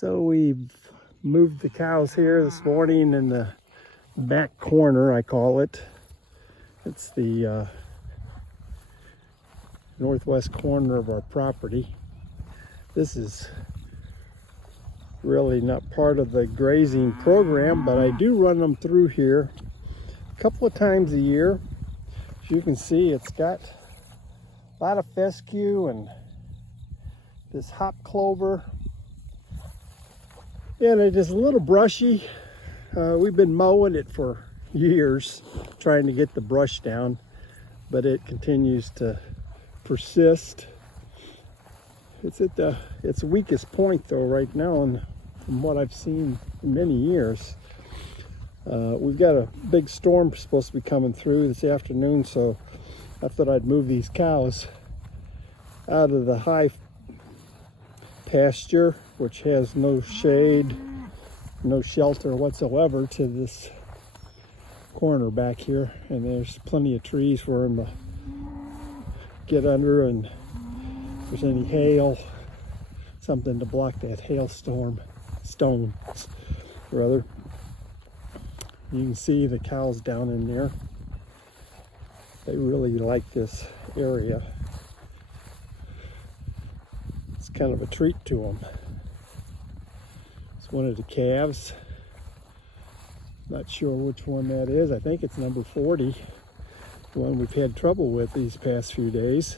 So we've moved the cows here this morning in the back corner, I call it. It's the northwest corner of our property. This is really not part of the grazing program, but I do run them through here a couple of times a year. As you can see, it's got a lot of fescue and this hop clover. And it is a little brushy. We've been mowing it for years, trying to get the brush down, but it continues to persist. It's at its weakest point though right now, and from what I've seen in many years. We've got a big storm supposed to be coming through this afternoon, so I thought I'd move these cows out of the high pasture, which has no shade, no shelter whatsoever, to this corner back here, and there's plenty of trees for them to get under, and if there's any hail, something to block that hailstorm, stones rather. You can see the cows down in there. They really like this area. It's kind of a treat to them. It's one of the calves. Not sure which one that is. I think it's number 40. The one we've had trouble with these past few days.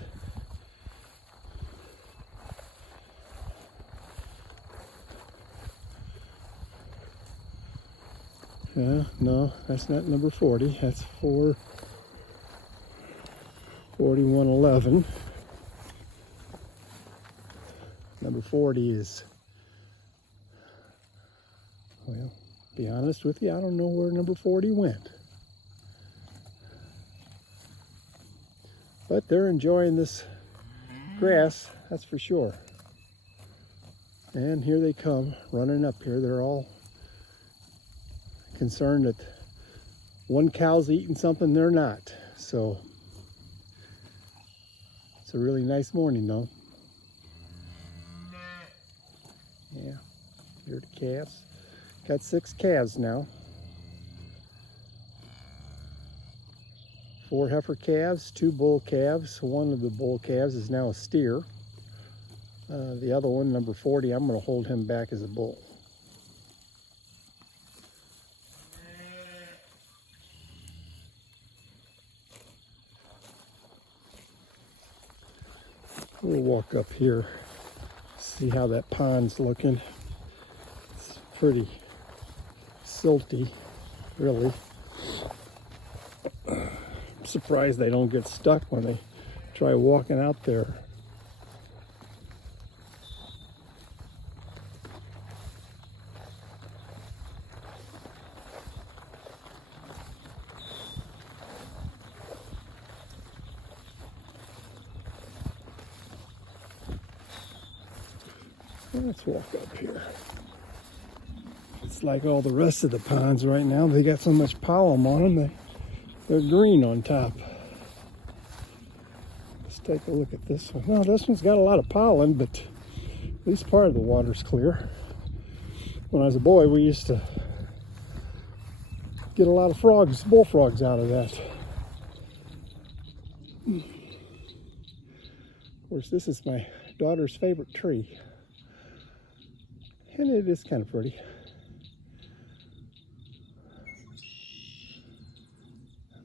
No, that's not number 40. That's 4111. Number 40 is, well, be honest with you, I don't know where number 40 went. But they're enjoying this grass, that's for sure. And here they come, running up here. They're all concerned that one cow's eating something they're not. So it's a really nice morning though. Yeah, here are the calves. Got 6 calves now. 4 heifer calves, 2 bull calves. One of the bull calves is now a steer. The other one, number 40, I'm going to hold him back as a bull. We'll walk up here, see how that pond's looking. It's pretty silty, really. I'm surprised they don't get stuck when they try walking out there. Let's walk up here. It's like all the rest of the ponds right now. They got so much pollen on them, they're green on top. Let's take a look at this one. Well, this one's got a lot of pollen, but at least part of the water's clear. When I was a boy, we used to get a lot of frogs, bullfrogs out of that. Of course, this is my daughter's favorite tree. And it is kind of pretty.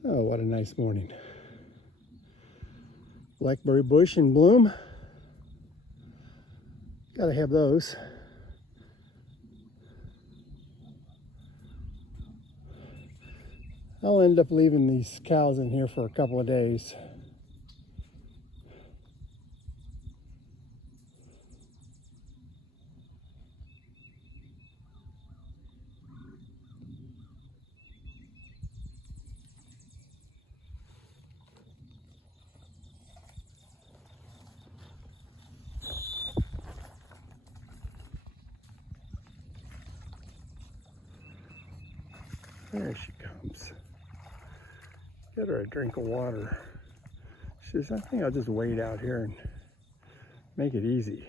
Oh, what a nice morning. Blackberry bush in bloom. Gotta have those. I'll end up leaving these cows in here for a couple of days. There she comes. Get her a drink of water. She says, I think I'll just wait out here and make it easy.